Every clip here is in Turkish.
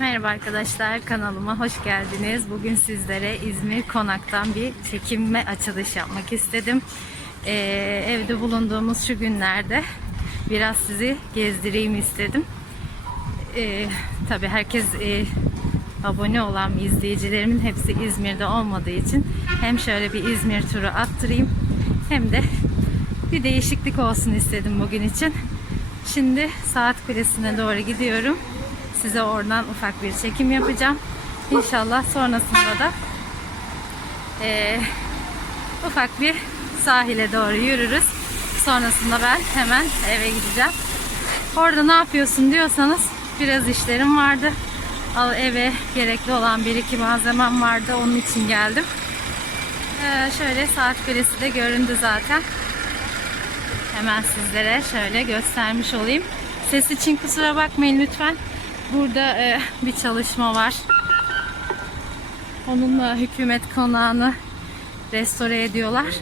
Merhaba arkadaşlar kanalıma hoş geldiniz. Bugün sizlere İzmir Konak'tan bir çekim ve açılış yapmak istedim. Ee, evde bulunduğumuz şu günlerde biraz sizi gezdireyim istedim. Ee, tabii herkes e, abone olan izleyicilerimin hepsi İzmir'de olmadığı için hem şöyle bir İzmir turu attırayım hem de bir değişiklik olsun istedim bugün için. Şimdi Saat Kulesi'ne doğru gidiyorum. Size oradan ufak bir çekim yapacağım. İnşallah sonrasında da eee, ufak bir sahile doğru yürürüz. Sonrasında ben hemen eve gideceğim. Orada ne yapıyorsun diyorsanız biraz işlerim vardı. Al eve gerekli olan bir iki malzemem vardı. Onun için geldim. Ee, şöyle saat kulesi de göründü zaten. Hemen sizlere şöyle göstermiş olayım. Ses için kusura bakmayın lütfen. Burada e, bir çalışma var. Onunla hükümet konağını restore ediyorlar.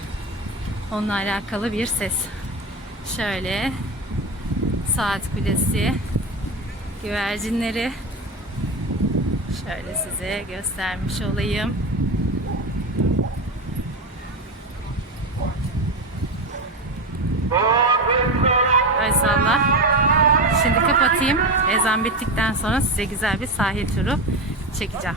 Onunla alakalı bir ses. Şöyle saat kulesi, güvercinleri şöyle size göstermiş olayım. Kapatayım. Ezan bittikten sonra size güzel bir sahil turu çekeceğim.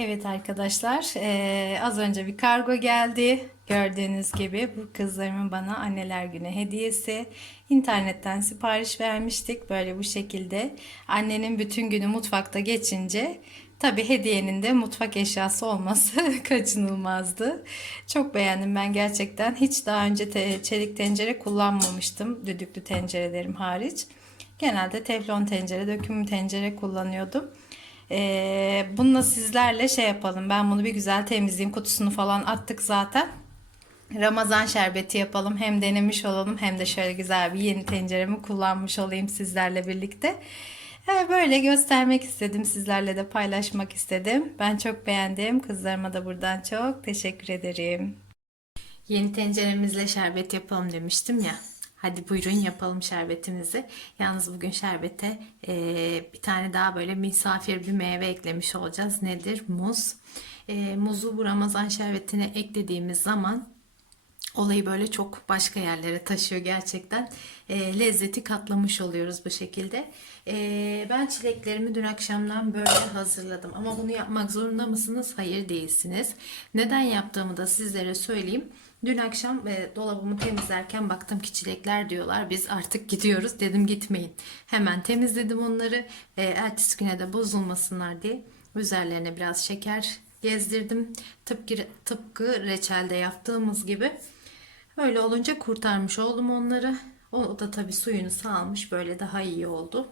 Evet arkadaşlar, eee, az önce bir kargo geldi. Gördüğünüz gibi bu kızlarımın bana anneler günü hediyesi. İnternetten sipariş vermiştik böyle bu şekilde. Annenin bütün günü mutfakta geçince Tabi hediyenin de mutfak eşyası olması kaçınılmazdı. Çok beğendim ben gerçekten. Hiç daha önce te- çelik tencere kullanmamıştım. Düdüklü tencerelerim hariç. Genelde teflon tencere, döküm tencere kullanıyordum. Ee, bununla sizlerle şey yapalım. Ben bunu bir güzel temizleyeyim. Kutusunu falan attık zaten. Ramazan şerbeti yapalım. Hem denemiş olalım hem de şöyle güzel bir yeni tenceremi kullanmış olayım sizlerle birlikte. Ee, Böyle göstermek istedim. Sizlerle de paylaşmak istedim. Ben çok beğendim. Kızlarıma da buradan çok teşekkür ederim. Yeni tenceremizle şerbet yapalım demiştim ya. Hadi buyurun yapalım şerbetimizi. Yalnız bugün şerbete eee, bir tane daha böyle misafir bir meyve eklemiş olacağız. Nedir? Muz. Eee, muzu bu Ramazan şerbetine eklediğimiz zaman olayı böyle çok başka yerlere taşıyor gerçekten. Eee, lezzeti katlamış oluyoruz bu şekilde. Eee, ben çileklerimi dün akşamdan böyle hazırladım. Ama bunu yapmak zorunda mısınız? Hayır değilsiniz. Neden yaptığımı da sizlere söyleyeyim. Dün akşam e, dolabımı temizlerken baktım ki çilekler diyorlar. Biz artık gidiyoruz. Dedim gitmeyin. Hemen temizledim onları. E, ertesi güne de bozulmasınlar diye üzerlerine biraz şeker gezdirdim. Tıpkı, tıpkı reçelde yaptığımız gibi. Öyle olunca kurtarmış oldum onları. O da tabii suyunu salmış. Böyle daha iyi oldu.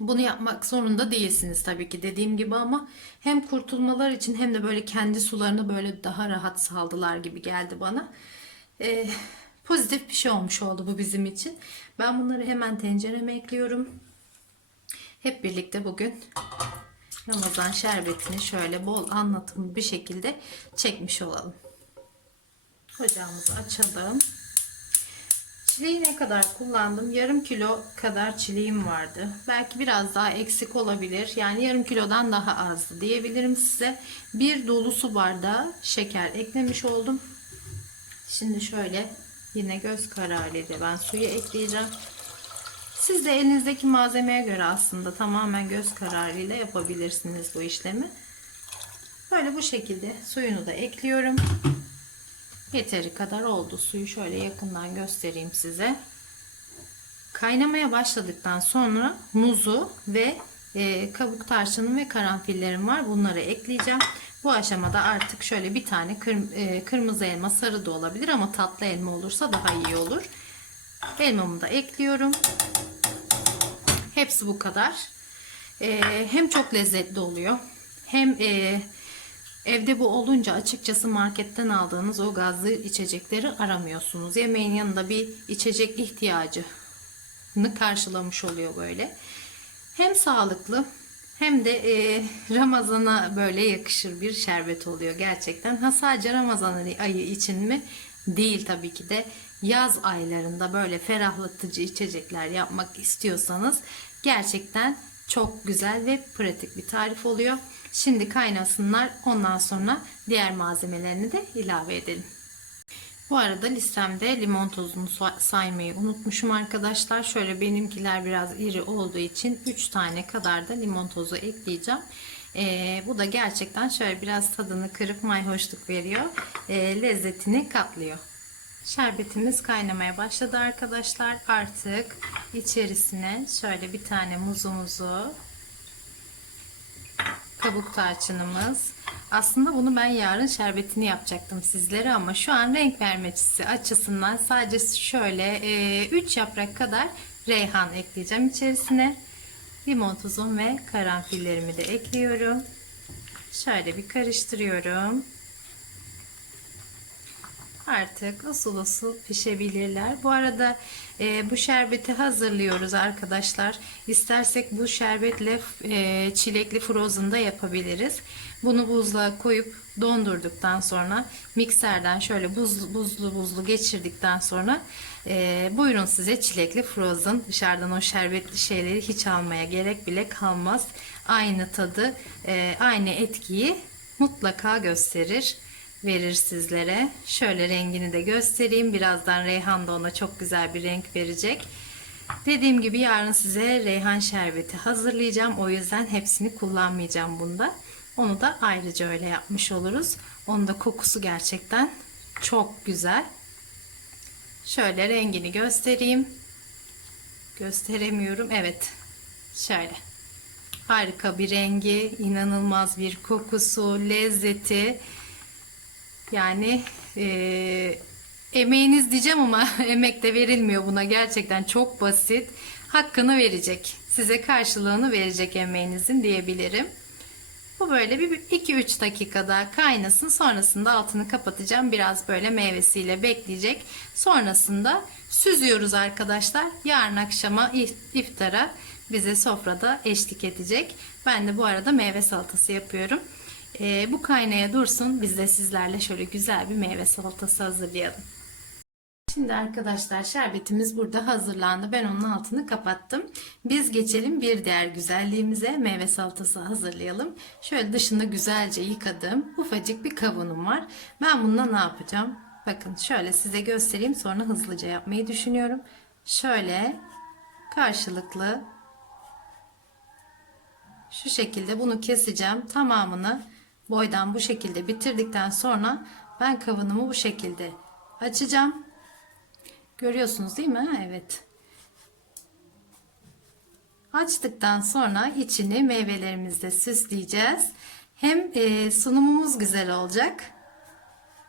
Bunu yapmak zorunda değilsiniz tabii ki dediğim gibi ama hem kurtulmalar için hem de böyle kendi sularını böyle daha rahat saldılar gibi geldi bana. Ee, pozitif bir şey olmuş oldu bu bizim için. Ben bunları hemen tencereme ekliyorum. Hep birlikte bugün Ramazan şerbetini şöyle bol anlatımlı bir şekilde çekmiş olalım. Ocağımızı açalım. Çileği ne kadar kullandım? Yarım kilo kadar çileğim vardı. Belki biraz daha eksik olabilir. Yani yarım kilodan daha azdı diyebilirim size. Bir dolu su bardağı şeker eklemiş oldum. Şimdi şöyle yine göz kararıyla ben suyu ekleyeceğim. Siz de elinizdeki malzemeye göre aslında tamamen göz kararıyla yapabilirsiniz bu işlemi. Böyle bu şekilde suyunu da ekliyorum. Yeteri kadar oldu. Suyu şöyle yakından göstereyim size. Kaynamaya başladıktan sonra muzu ve e, kabuk tarçınım ve karanfillerim var. Bunları ekleyeceğim. Bu aşamada artık şöyle bir tane kır, e, kırmızı elma sarı da olabilir ama tatlı elma olursa daha iyi olur. Elmamı da ekliyorum. Hepsi bu kadar. E, hem çok lezzetli oluyor. Hem e, Evde bu olunca açıkçası marketten aldığınız o gazlı içecekleri aramıyorsunuz. Yemeğin yanında bir içecek ihtiyacını karşılamış oluyor böyle. Hem sağlıklı hem de e, Ramazan'a böyle yakışır bir şerbet oluyor gerçekten. Ha sadece Ramazan ayı için mi? Değil tabii ki de. Yaz aylarında böyle ferahlatıcı içecekler yapmak istiyorsanız gerçekten çok güzel ve pratik bir tarif oluyor. Şimdi kaynasınlar. Ondan sonra diğer malzemelerini de ilave edelim. Bu arada listemde limon tozunu saymayı unutmuşum arkadaşlar. Şöyle benimkiler biraz iri olduğu için 3 tane kadar da limon tozu ekleyeceğim. Ee, bu da gerçekten şöyle biraz tadını kırıp mayhoşluk veriyor. Ee, lezzetini katlıyor. Şerbetimiz kaynamaya başladı arkadaşlar. Artık içerisine şöyle bir tane muzumuzu kabuk tarçınımız. Aslında bunu ben yarın şerbetini yapacaktım sizlere ama şu an renk vermesi açısından sadece şöyle 3 e, yaprak kadar reyhan ekleyeceğim içerisine. Limon tuzum ve karanfillerimi de ekliyorum. Şöyle bir karıştırıyorum. Artık usul usul pişebilirler. Bu arada e, bu şerbeti hazırlıyoruz arkadaşlar. İstersek bu şerbetle e, çilekli frozen da yapabiliriz. Bunu buzluğa koyup dondurduktan sonra mikserden şöyle buzlu buzlu buzlu geçirdikten sonra e, buyurun size çilekli frozen. Dışarıdan o şerbetli şeyleri hiç almaya gerek bile kalmaz. Aynı tadı, e, aynı etkiyi mutlaka gösterir verir sizlere. Şöyle rengini de göstereyim. Birazdan Reyhan da ona çok güzel bir renk verecek. Dediğim gibi yarın size reyhan şerbeti hazırlayacağım. O yüzden hepsini kullanmayacağım bunda. Onu da ayrıca öyle yapmış oluruz. Onun da kokusu gerçekten çok güzel. Şöyle rengini göstereyim. Gösteremiyorum. Evet. Şöyle. Harika bir rengi, inanılmaz bir kokusu, lezzeti. Yani eee, emeğiniz diyeceğim ama emek de verilmiyor buna. Gerçekten çok basit. Hakkını verecek. Size karşılığını verecek emeğinizin diyebilirim. Bu böyle bir 2-3 dakikada kaynasın. Sonrasında altını kapatacağım. Biraz böyle meyvesiyle bekleyecek. Sonrasında süzüyoruz arkadaşlar. Yarın akşama if- iftara bize sofrada eşlik edecek. Ben de bu arada meyve salatası yapıyorum. Ee, bu kaynaya dursun. Biz de sizlerle şöyle güzel bir meyve salatası hazırlayalım. Şimdi arkadaşlar şerbetimiz burada hazırlandı. Ben onun altını kapattım. Biz geçelim bir diğer güzelliğimize meyve salatası hazırlayalım. Şöyle dışını güzelce yıkadım. Ufacık bir kavunum var. Ben bununla ne yapacağım? Bakın şöyle size göstereyim sonra hızlıca yapmayı düşünüyorum. Şöyle karşılıklı şu şekilde bunu keseceğim. Tamamını boydan bu şekilde bitirdikten sonra ben kavunumu bu şekilde açacağım. Görüyorsunuz değil mi? Evet. Açtıktan sonra içini meyvelerimizle süsleyeceğiz. Hem e, sunumumuz güzel olacak.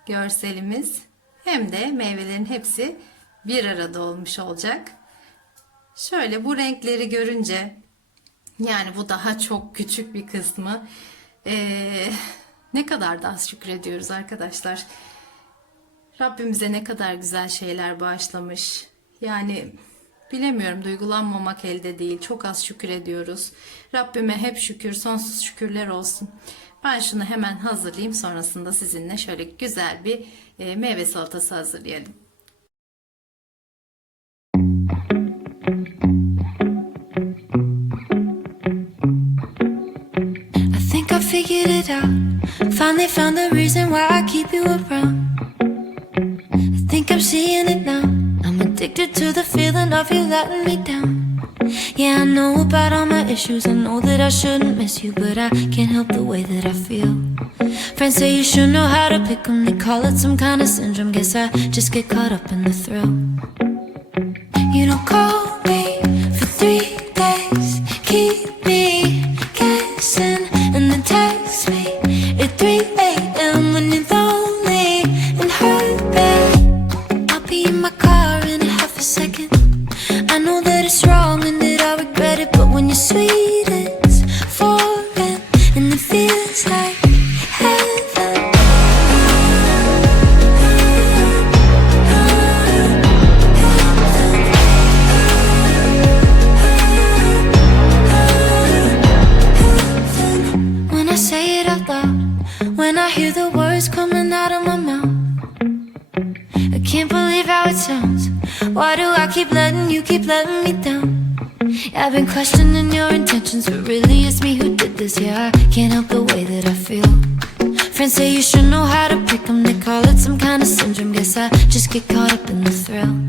Görselimiz. Hem de meyvelerin hepsi bir arada olmuş olacak. Şöyle bu renkleri görünce yani bu daha çok küçük bir kısmı. Ee, ne kadar da az şükrediyoruz arkadaşlar. Rabbimize ne kadar güzel şeyler bağışlamış. Yani bilemiyorum duygulanmamak elde değil. Çok az şükür ediyoruz. Rabbime hep şükür, sonsuz şükürler olsun. Ben şunu hemen hazırlayayım. Sonrasında sizinle şöyle güzel bir e, meyve salatası hazırlayalım. Figured it out. Finally found the reason why I keep you around. I think I'm seeing it now. I'm addicted to the feeling of you letting me down. Yeah, I know about all my issues. I know that I shouldn't miss you, but I can't help the way that I feel. Friends say you should know how to pick 'em. They call it some kind of syndrome. Guess I just get caught up in the thrill. You don't call me for three days, keep me keep letting you keep letting me down? I've been questioning your intentions, but really it's me who did this. Yeah, I can't help the way that I feel. Friends say you should know how to pick 'em. They call it some kind of syndrome. Guess I just get caught up in the thrill.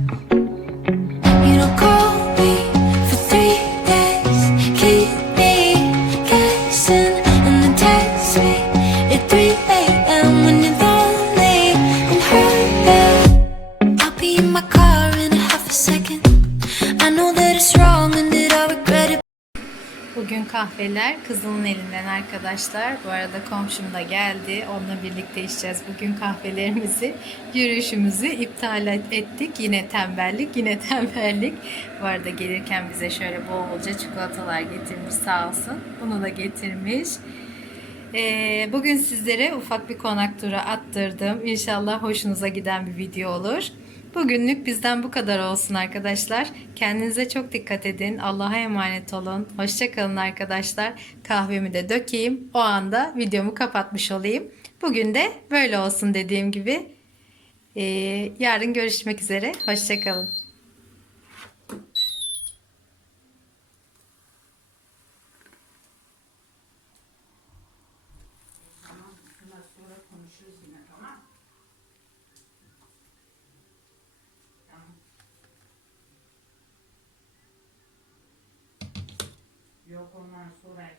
Arkadaşlar. Bu arada komşum da geldi. Onunla birlikte içeceğiz bugün kahvelerimizi. Yürüyüşümüzü iptal et- ettik. Yine tembellik, yine tembellik. Bu arada gelirken bize şöyle bolca çikolatalar getirmiş sağ olsun. Bunu da getirmiş. Ee, bugün sizlere ufak bir konak turu attırdım. İnşallah hoşunuza giden bir video olur. Bugünlük bizden bu kadar olsun arkadaşlar. Kendinize çok dikkat edin. Allah'a emanet olun. Hoşçakalın arkadaşlar. Kahvemi de dökeyim. O anda videomu kapatmış olayım. Bugün de böyle olsun dediğim gibi. Ee, yarın görüşmek üzere. Hoşçakalın. 我嘛出来